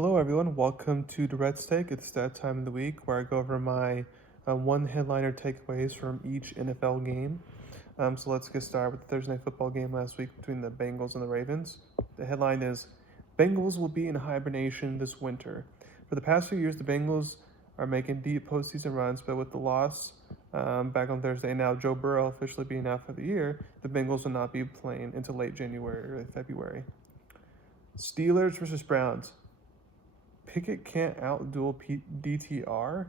Hello, everyone. Welcome to Durrett's Take. It's that time of the week where I go over my one headliner takeaways from each NFL game. So let's get started with the Thursday Night Football game last week between the Bengals and the Ravens. The headline is Bengals will be in hibernation this winter. For the past few years, the Bengals are making deep postseason runs, but with the loss back on Thursday, and now Joe Burrow officially being out for the year, the Bengals will not be playing until late January or early February. Steelers versus Browns. Pickett can't outduel DTR?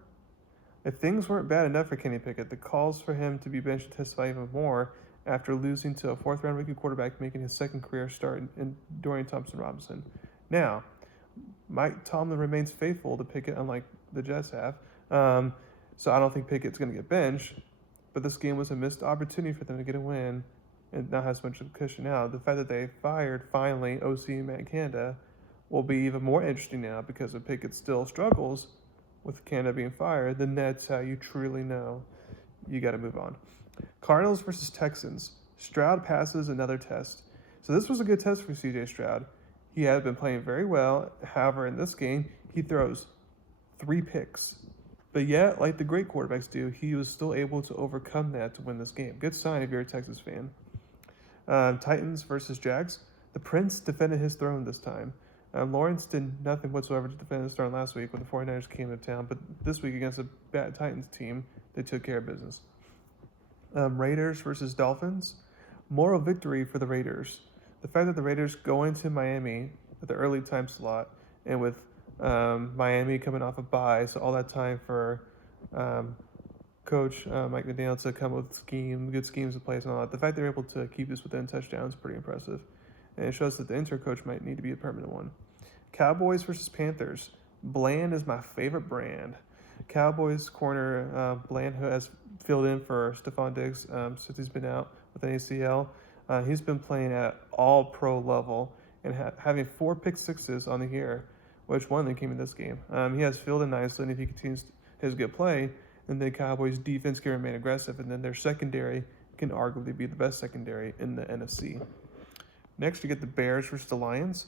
If things weren't bad enough for Kenny Pickett, the calls for him to be benched intensify even more after losing to a fourth-round rookie quarterback making his second career start in Dorian Thompson-Robinson. Now, Mike Tomlin remains faithful to Pickett, unlike the Jets have. So I don't think Pickett's going to get benched, but this game was a missed opportunity for them to get a win and not have so much of a cushion now. The fact that they fired, finally, OC Matt Canada will be even more interesting now because if Pickett still struggles with Canada being fired, then that's how you truly know you got to move on. Cardinals versus Texans. Stroud passes another test. So this was a good test for CJ Stroud. He had been playing very well. However, in this game, he throws 3 picks. But yet, like the great quarterbacks do, he was still able to overcome that to win this game. Good sign if you're a Texas fan. Titans versus Jags. The Prince defended his throne this time. Lawrence did nothing whatsoever to defend his throne last week when the 49ers came to town, but this week against a bad Titans team, they took care of business. Raiders versus Dolphins. Moral victory for the Raiders. The fact that the Raiders go into Miami at the early time slot, and with Miami coming off a bye, so all that time for Coach Mike McDaniel to come up with good schemes of plays and all that. The fact they're able to keep this within touchdowns is pretty impressive. And it shows that the interim coach might need to be a permanent one. Cowboys versus Panthers. Bland is my favorite brand. Cowboys corner Bland, who has filled in for Stephon Diggs since he's been out with an ACL. He's been playing at all-pro level and having 4 pick sixes on the year, which one of them came in this game. He has filled in nicely, and if he continues his good play, then the Cowboys' defense can remain aggressive, and then their secondary can arguably be the best secondary in the NFC. Next, you get the Bears versus the Lions.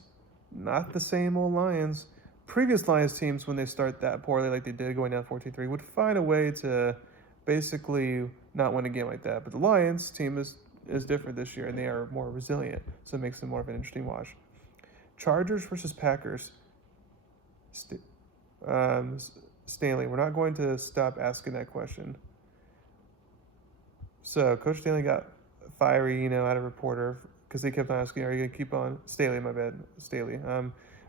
Not the same old Lions. Previous Lions teams, when they start that poorly like they did going down 14-3, would find a way to basically not win a game like that. But the Lions team is different this year, and they are more resilient, so it makes them more of an interesting watch. Chargers versus Packers. Stanley, we're not going to stop asking that question. So Coach Stanley got fiery, at a reporter because they kept on asking, are you going to keep on? Staley, my bad. Staley.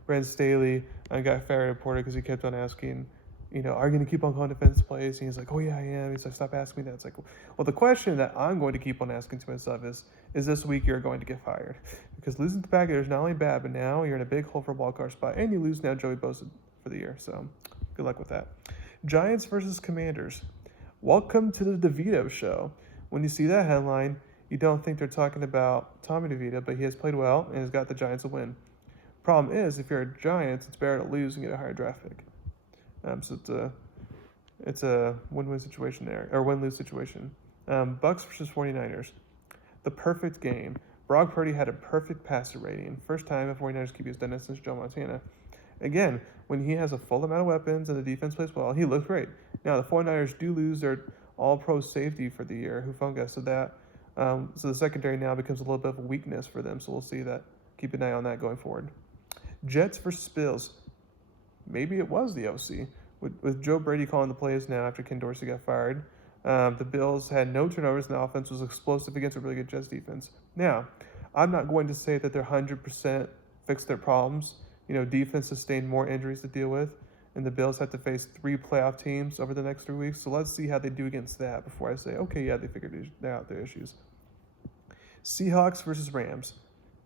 Brandon Staley got fiery reporter because he kept on asking, are you going to keep on calling defense plays? And he's like, oh, yeah, I am. He's like, stop asking me that. It's like, well, the question that I'm going to keep on asking to myself is this week you're going to get fired? Because losing to the Packers is not only bad, but now you're in a big hole for a wild card spot, and you lose now Joey Bosa for the year. So good luck with that. Giants versus Commanders. Welcome to the DeVito show. When you see that headline, you don't think they're talking about Tommy DeVito, but he has played well and has got the Giants a win. Problem is, if you're a Giants, it's better to lose and get a higher draft pick. So it's a win-win situation there, or win-lose situation. Bucks versus 49ers. The perfect game. Brock Purdy had a perfect passer rating. First time a 49ers QB has done it since Joe Montana. Again, when he has a full amount of weapons and the defense plays well, he looks great. Now, the 49ers do lose their all-pro safety for the year, Hufanga, so the secondary now becomes a little bit of a weakness for them, so we'll see that. Keep an eye on that going forward. Jets versus Bills. Maybe it was the OC. With Joe Brady calling the plays now after Ken Dorsey got fired, the Bills had no turnovers and the offense was explosive against a really good Jets defense. Now, I'm not going to say that they're 100% fixed their problems. Defense sustained more injuries to deal with, and the Bills have to face 3 playoff teams over the next 3 weeks. So let's see how they do against that before I say, okay, yeah, they figured out their issues. Seahawks versus Rams.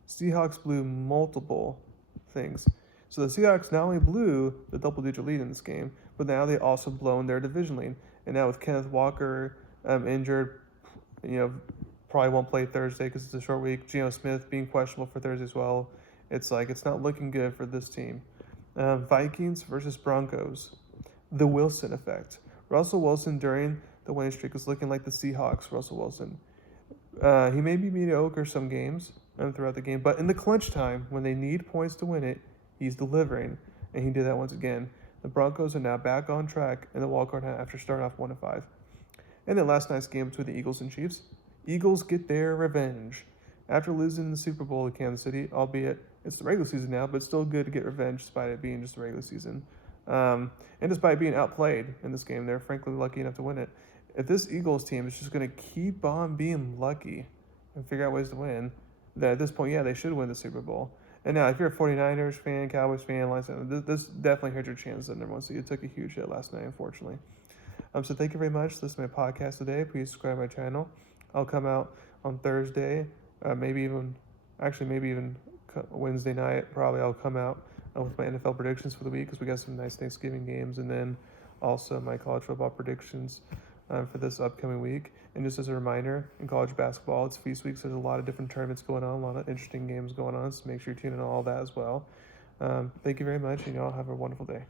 Seahawks blew multiple things. So the Seahawks not only blew the double-digit lead in this game, but now they also blown their division lead. And now with Kenneth Walker injured, probably won't play Thursday because it's a short week. Geno Smith being questionable for Thursday as well. It's not looking good for this team. Vikings versus Broncos. The Wilson effect. Russell Wilson during the winning streak was looking like the Seahawks Russell Wilson. He may be mediocre some games throughout the game, but in the clutch time, when they need points to win it, he's delivering. and he did that once again. The Broncos are now back on track in the wildcard hunt after starting off 1-5. And then last night's game between the Eagles and Chiefs. Eagles get their revenge. After losing the Super Bowl to Kansas City, albeit it's the regular season now, but still good to get revenge despite it being just the regular season. And despite being outplayed in this game, they're frankly lucky enough to win it. If this Eagles team is just going to keep on being lucky and figure out ways to win, then at this point, yeah, they should win the Super Bowl. And now, if you're a 49ers fan, Cowboys fan, this definitely hurt your chances at number one seed. It took a huge hit last night, unfortunately. So thank you very much for listening to my podcast today. Please subscribe to my channel. I'll come out on Thursday, maybe even Wednesday night. Probably I'll come out with my NFL predictions for the week because we got some nice Thanksgiving games, and then also my college football predictions for this upcoming week. And just as a reminder, in college basketball, it's feast week, so there's a lot of different tournaments going on, a lot of interesting games going on, so make sure you tune in on all that as well. Thank you very much, and y'all have a wonderful day.